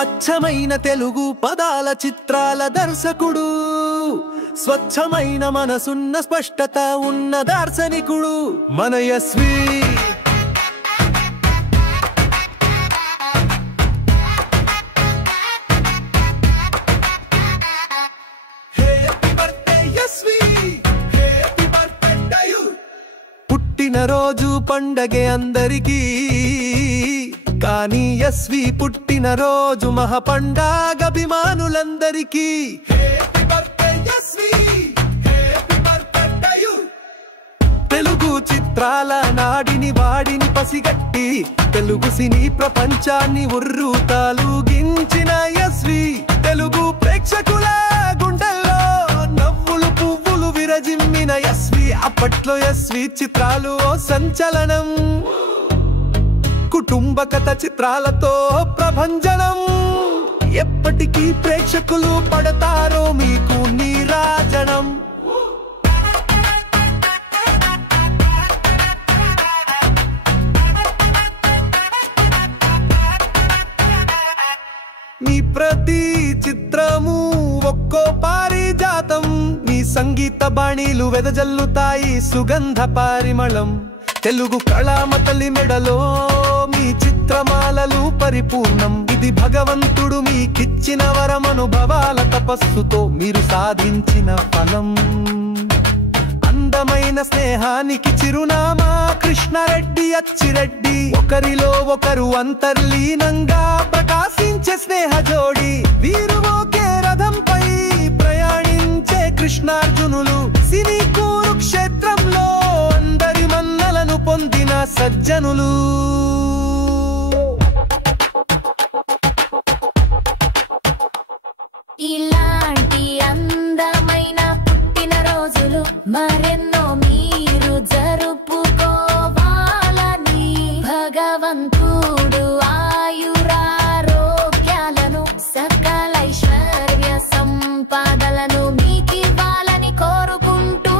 అచ్చమైన తెలుగు పదాల చిత్రాల దర్శకుడు, స్వచ్ఛమైన మనసున్న స్పష్టత ఉన్న దార్శనికుడు మన యస్వి. పుట్టినరోజు పండగే అందరికీ, కానీ యస్వి పుట్టినరోజు మహా పండగ అభిమానులందరికీ. తెలుగు చిత్రాల నాడిని వాడిని పసిగట్టి తెలుగు సినీ ప్రపంచాన్ని ఉర్రూతలూగించిన యస్వి, తెలుగు ప్రేక్షకుల గుండెల్లో నవ్వులు పువ్వులు విరజిమ్మిన యస్వి. అప్పట్లో యస్వి చిత్రాలు ఓ సంచలనం, కుటుంబ కథ చిత్రాలతో ప్రభంజనం. ఎప్పటికీ ప్రేక్షకులు పడతారో మీకు నీరాజనం. మీ ప్రతి చిత్రము ఒక్కో పారిజాతం, మీ సంగీత బాణీలు వెదజల్లుతాయి సుగంధ పరిమళం. తెలుగు కళామతలి మెడలో మీ చిత్రమాలలు పరిపూర్ణం. ఇది భగవంతుడు మీకిచ్చిన వరం, అనుభవాల తపస్సుతో మీరు సాధించిన ఫలం. అందమైన స్నేహానికి చిరునామా కృష్ణారెడ్డి అచ్చిరెడ్డి, ఒకరిలో ఒకరు అంతర్లీనంగా ప్రకాశించే స్నేహ జోడి. వీరు ఒకే రథంపై ప్రయాణించే కృష్ణార్జునులు, సినీ కురుక్షేత్రంలో అందరి మన్నలను పొందిన సజ్జనులు. ఇలాంటి అందమైన పుట్టినరోజులు మరెన్నో మీరు జరుపుకోవాలని భగవంతుడు ఆయురారోగ్యాలను సకల ఐశ్వర్య సంపదలను మీకివ్వాలని కోరుకుంటూ,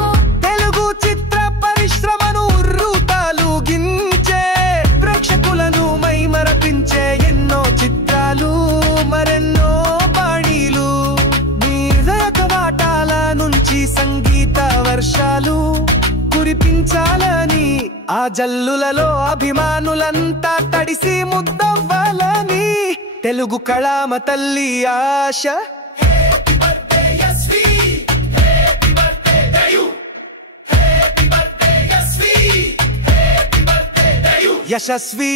తెలుగు చిత్ర పరిశ్రమను ఉర్రూతలూగించే ప్రేక్షకులను మైమరపించే ఎన్నో చిత్రాలు మరెన్నో బాణీలు, మీ హృదయ కవాటాల నుంచి సంగీత వర్షాలు కురిపించాలని, ఆ జల్లులలో అభిమానులంతా తడిసి ముద్దవ్వాలని తెలుగు కళామ తల్లి ఆశ. యశస్వి.